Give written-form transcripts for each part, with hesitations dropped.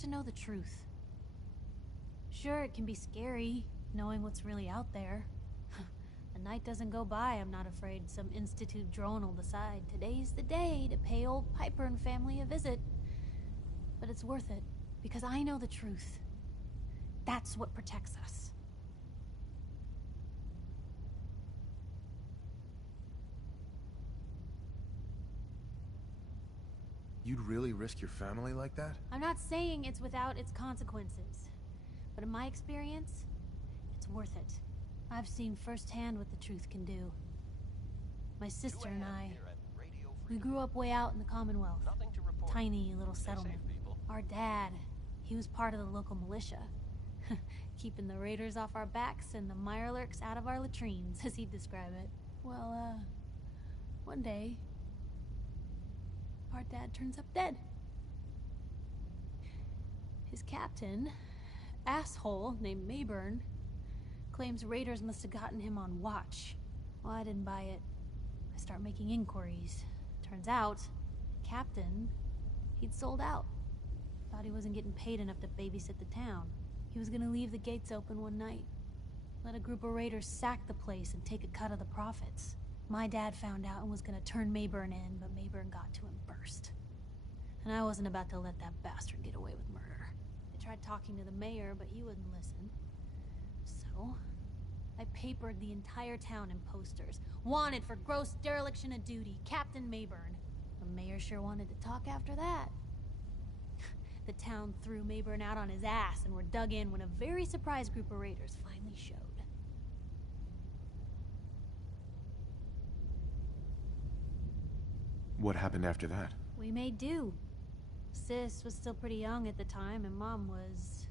to know the truth. Sure, it can be scary, knowing what's really out there. A night doesn't go by, I'm not afraid some Institute drone will decide today's the day to pay old Piper and family a visit. But it's worth it, because I know the truth. That's what protects us. You'd really risk your family like that? I'm not saying it's without its consequences. But in my experience, it's worth it. I've seen firsthand what the truth can do. My sister and I, we grew up way out in the Commonwealth. Tiny little settlement. Our dad, he was part of the local militia. Keeping the raiders off our backs and the mirelurks out of our latrines, as he'd describe it. Well, one day, our dad turns up dead. His captain, asshole named Mayburn, claims raiders must have gotten him on watch. Well, I didn't buy it. I start making inquiries. Turns out, the captain, he'd sold out. Thought he wasn't getting paid enough to babysit the town. He was gonna leave the gates open one night. Let a group of raiders sack the place and take a cut of the profits. My dad found out and was gonna turn Mayburn in, but Mayburn got to him first. And I wasn't about to let that bastard get away with murder. I tried talking to the mayor, but he wouldn't listen. So, I papered the entire town in posters. Wanted for gross dereliction of duty, Captain Mayburn. The mayor sure wanted to talk after that. The town threw Mayburn out on his ass and were dug in when a very surprised group of raiders finally showed. What happened after that? We made do. Sis was still pretty young at the time, and Mom was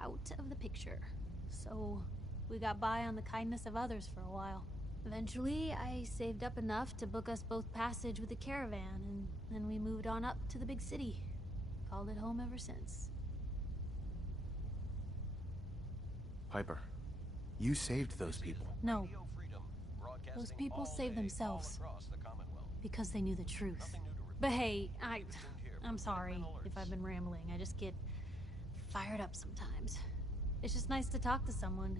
out of the picture. So, we got by on the kindness of others for a while. Eventually, I saved up enough to book us both passage with a caravan, and then we moved on up to the big city. Called it home ever since. Piper, you saved those people. No. Those people saved themselves. Because they knew the truth. But hey, I'm sorry if I've been rambling. I just get fired up sometimes. It's just nice to talk to someone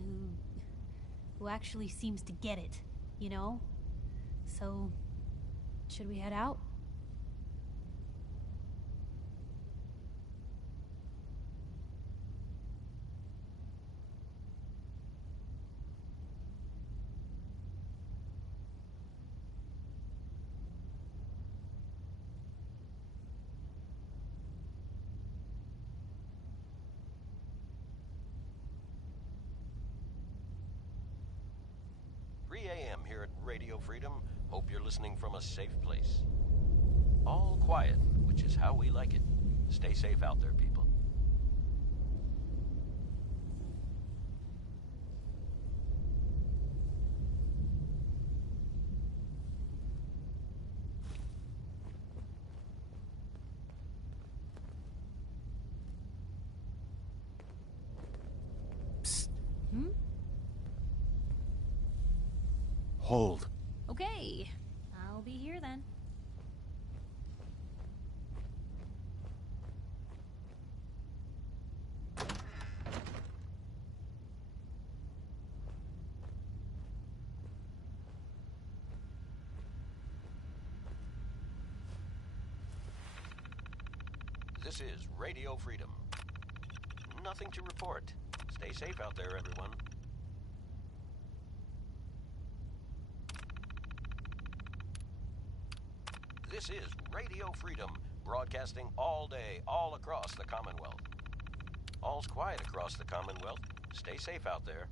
who actually seems to get it, you know? So, should we head out? AM here at Radio Freedom. Hope you're listening from a safe place. All quiet, which is how we like it. Stay safe out there, people. Psst. Hmm? Hold. Okay, I'll be here then. This is Radio Freedom. Nothing to report. Stay safe out there, everyone. This is Radio Freedom, broadcasting all day, all across the Commonwealth. All's quiet across the Commonwealth. Stay safe out there.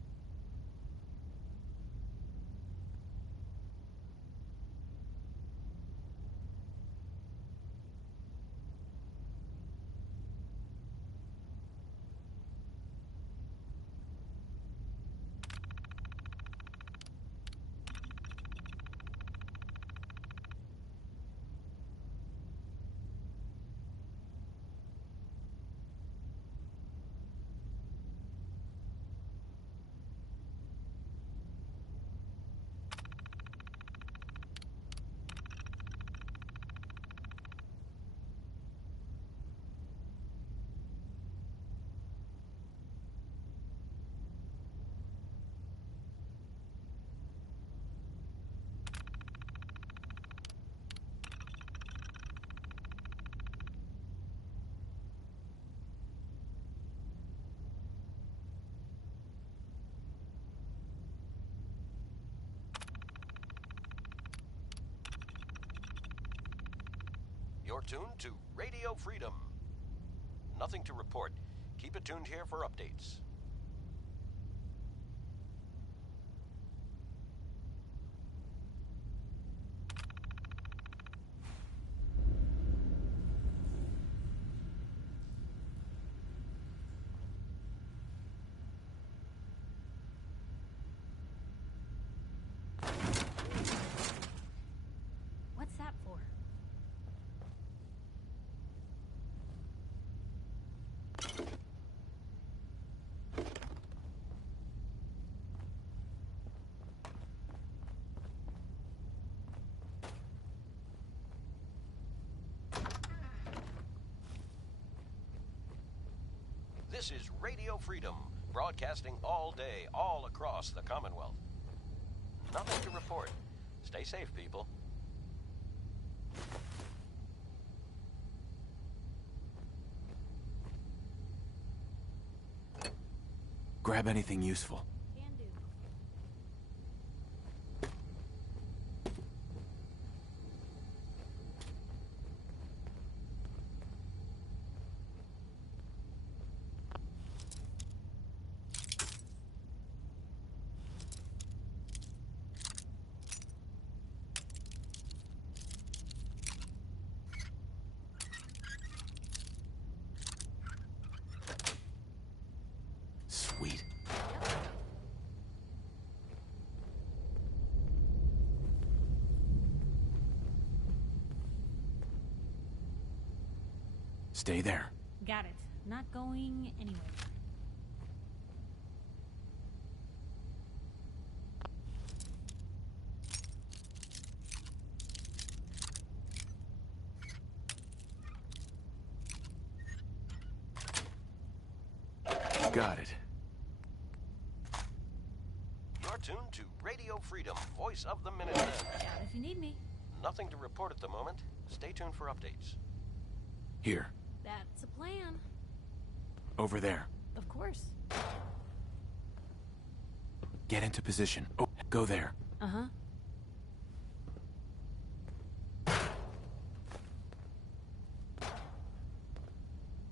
You're tuned to Radio Freedom. Nothing to report. Keep it tuned here for updates. What's that for? This is Radio Freedom, broadcasting all day, all across the Commonwealth. Nothing to report. Stay safe, people. Grab anything useful. Can do. Sweet. Stay there. Got it. Not going anywhere. Got it. You're tuned to Radio Freedom, voice of the Minutemen. Shout if you need me. Nothing to report at the moment. Stay tuned for updates. Here. That's a plan. Over there. Of course. Get into position. Oh, go there. Uh-huh.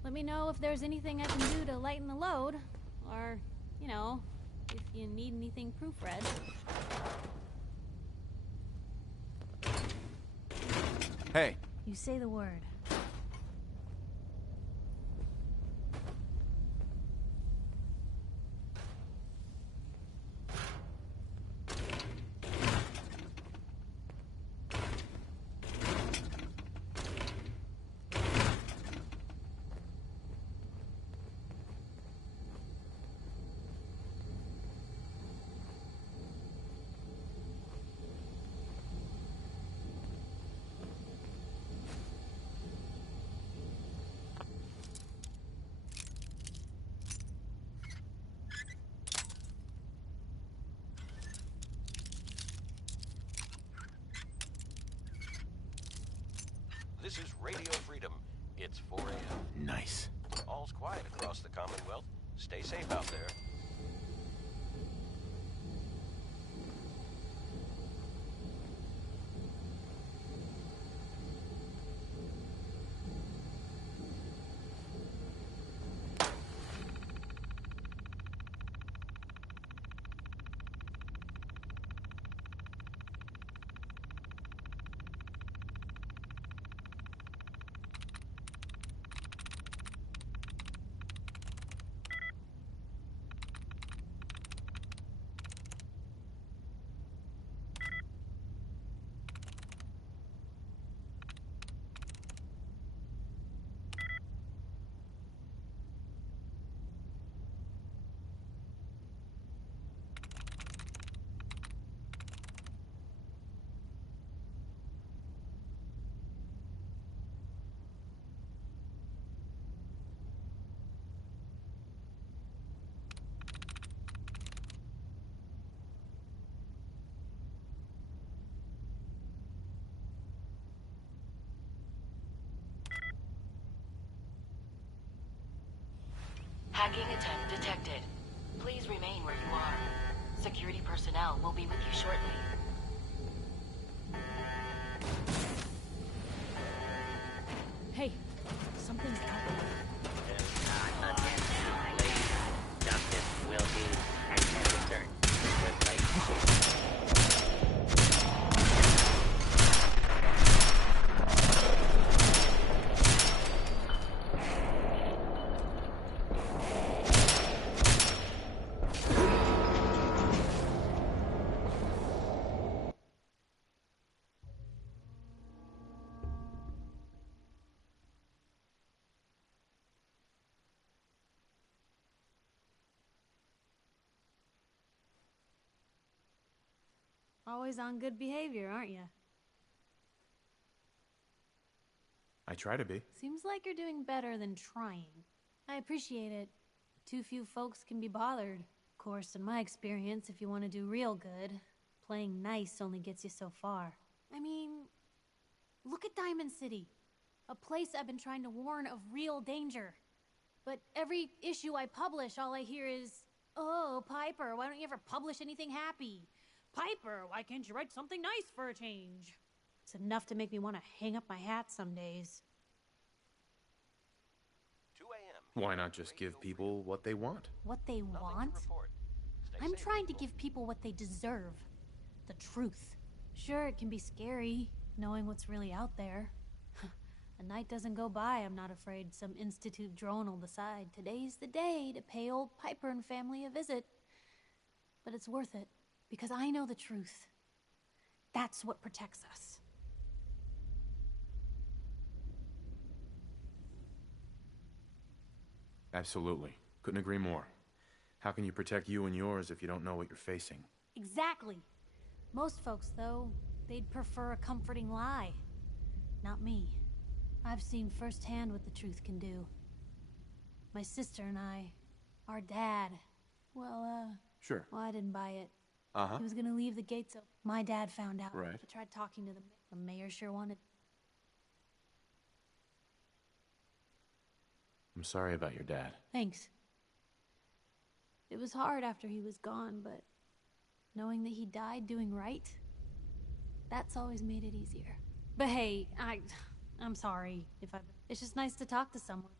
Let me know if there's anything I can do to lighten the load. Or, you know, if you need anything proofread. Hey. You say the word. This is Radio Freedom. It's 4 a.m. Nice. All's quiet across the Commonwealth. Stay safe out there. Hacking attempt detected. Please remain where you are. Security personnel will be with you shortly. Something's out there. Do not attempt to flee. Justice will be administered. Always on good behavior, aren't you? I try to be. Seems like you're doing better than trying. I appreciate it. Too few folks can be bothered. Of course, in my experience, if you want to do real good, playing nice only gets you so far. I mean, look at Diamond City. A place I've been trying to warn of real danger. But every issue I publish, all I hear is, "Oh, Piper, why don't you ever publish anything happy? Piper, why can't you write something nice for a change?" It's enough to make me want to hang up my hat some days. 2 a.m. Why not just give people what they want? What they Nothing want? to report. Stay I'm safe, trying to people. give people what they deserve. The truth. Sure, it can be scary, knowing what's really out there. A night doesn't go by I'm not afraid some Institute drone will decide today's the day to pay old Piper and family a visit. But it's worth it, because I know the truth. That's what protects us. Absolutely. Couldn't agree more. How can you protect you and yours if you don't know what you're facing? Exactly. Most folks, though, they'd prefer a comforting lie. Not me. I've seen firsthand what the truth can do. My sister and I, our dad, Sure. well, I didn't buy it. Uh-huh. He was gonna leave the gates open. My dad found out. Right. He tried talking to the mayor sure wanted. I'm sorry about your dad. Thanks. It was hard after he was gone, but knowing that he died doing right, that's always made it easier. But hey, I'm sorry if I... It's just nice to talk to someone.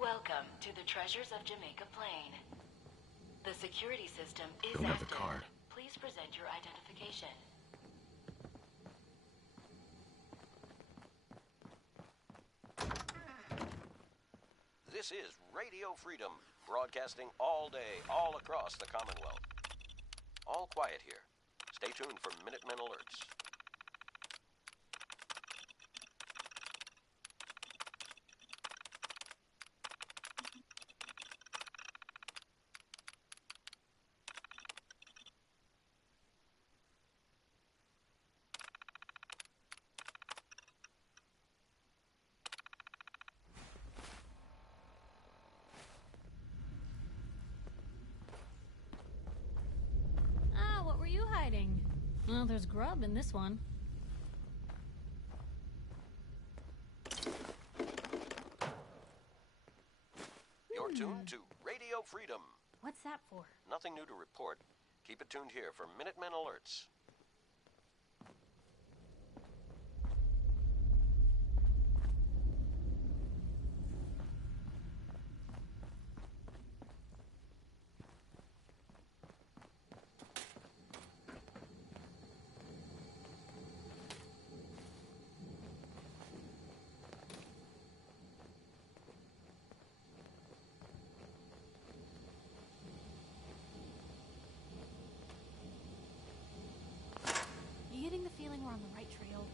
Welcome to the Treasures of Jamaica Plain. The security system is Don't have the active. card. Please present your identification. This is Radio Freedom, broadcasting all day, all across the Commonwealth. All quiet here. Stay tuned for Minutemen alerts. Ah, what were you hiding? Well, there's grub in this one. You're tuned to Radio Freedom. What's that for? Nothing new to report. Keep it tuned here for Minutemen alerts. You getting the feeling we're on the right trail?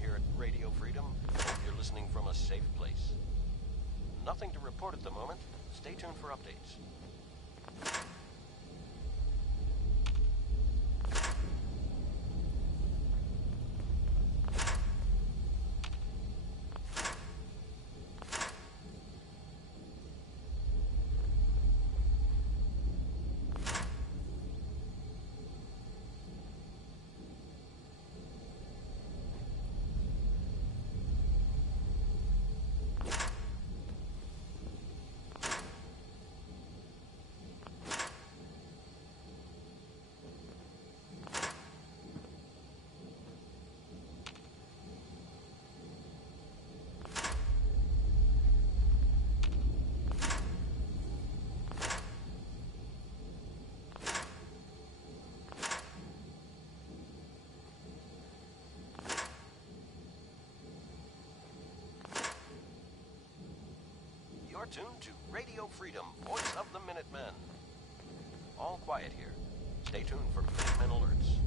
Here at Radio Freedom. Hope you're listening from a safe place. Nothing to report at the moment. Stay tuned for updates. You're tuned to Radio Freedom, voice of the Minutemen. All quiet here. Stay tuned for Minutemen alerts.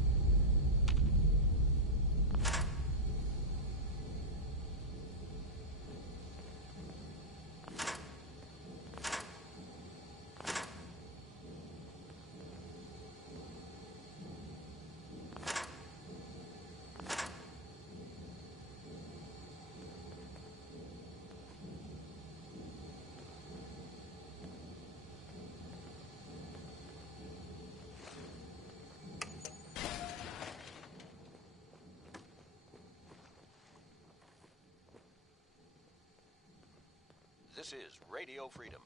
This is Radio Freedom.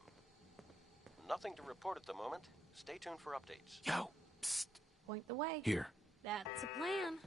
Nothing to report at the moment. Stay tuned for updates. Yo, psst. Point the way. Here. That's a plan.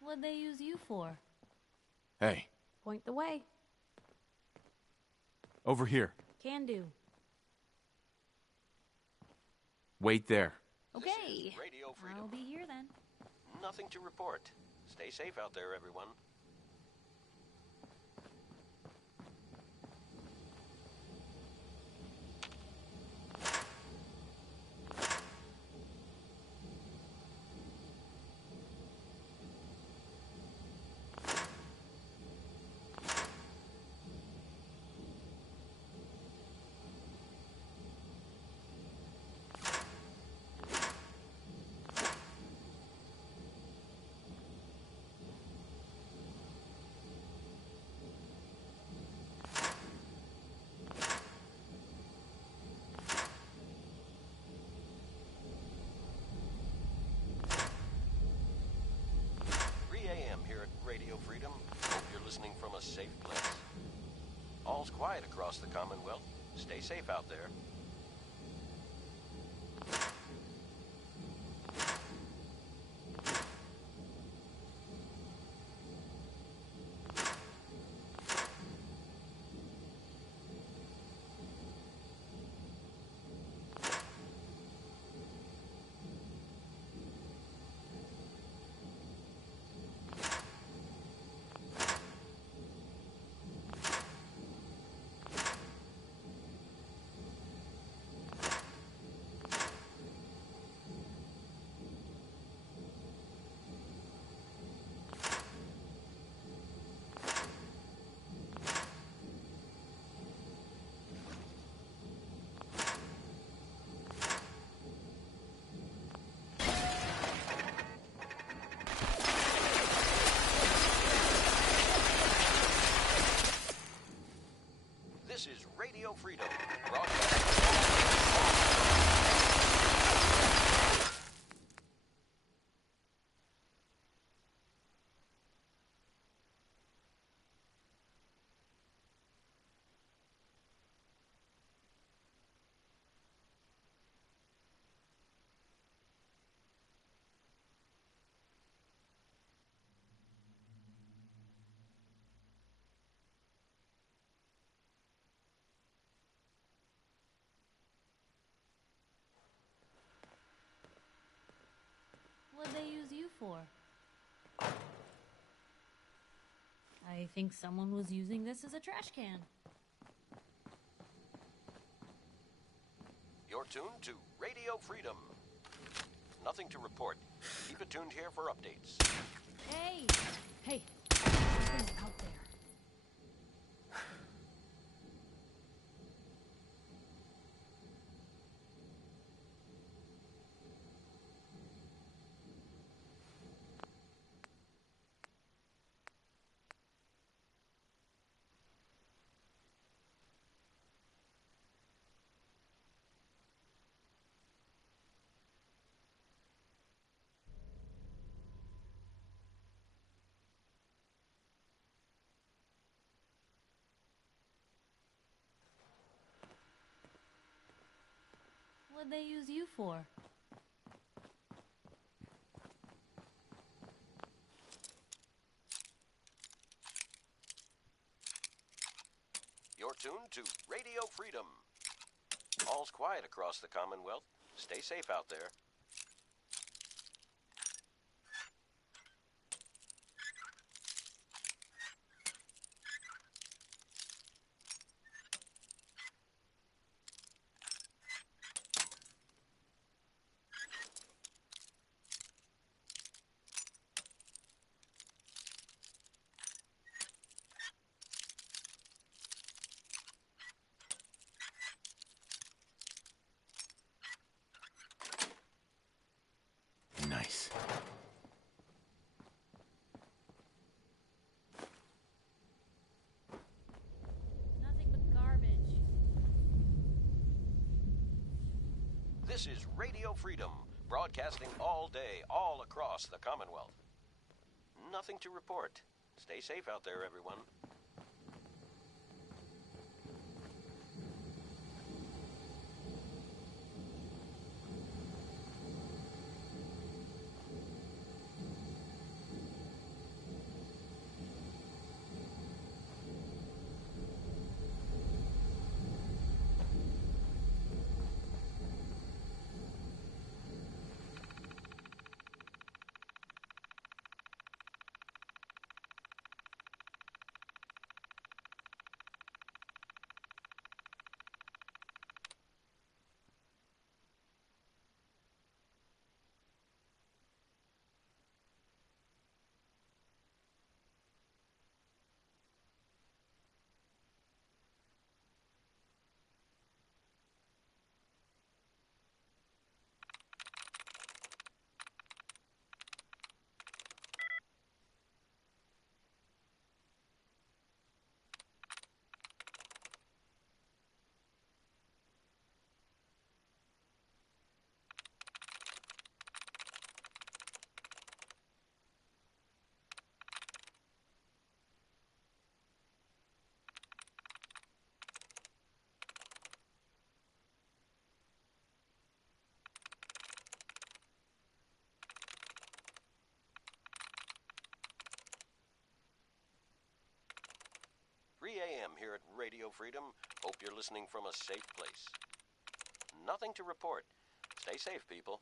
What'd they use you for? Hey, Point the way. over here. Can do. Wait there. This Okay. is Radio Freedom. I'll be here then. Nothing to report. Stay safe out there, everyone. Radio Freedom. Hope you're listening from a safe place. All's quiet across the Commonwealth. Stay safe out there. This is Radio Freedom, broadcasting. What'd they use you for? I think someone was using this as a trash can. You're tuned to Radio Freedom. Nothing to report. Keep it tuned here for updates. Hey! Hey! Something's out there. What'd they use you for? You're tuned to Radio Freedom. All's quiet across the Commonwealth. Stay safe out there. Nice. Nothing but garbage. This is Radio Freedom, broadcasting all day, all across the Commonwealth. Nothing to report. Stay safe out there, everyone. A.m. here at Radio Freedom. Hope you're listening from a safe place. Nothing to report. Stay safe, people.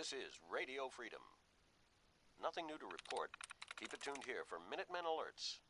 This is Radio Freedom. Nothing new to report. Keep it tuned here for Minutemen alerts.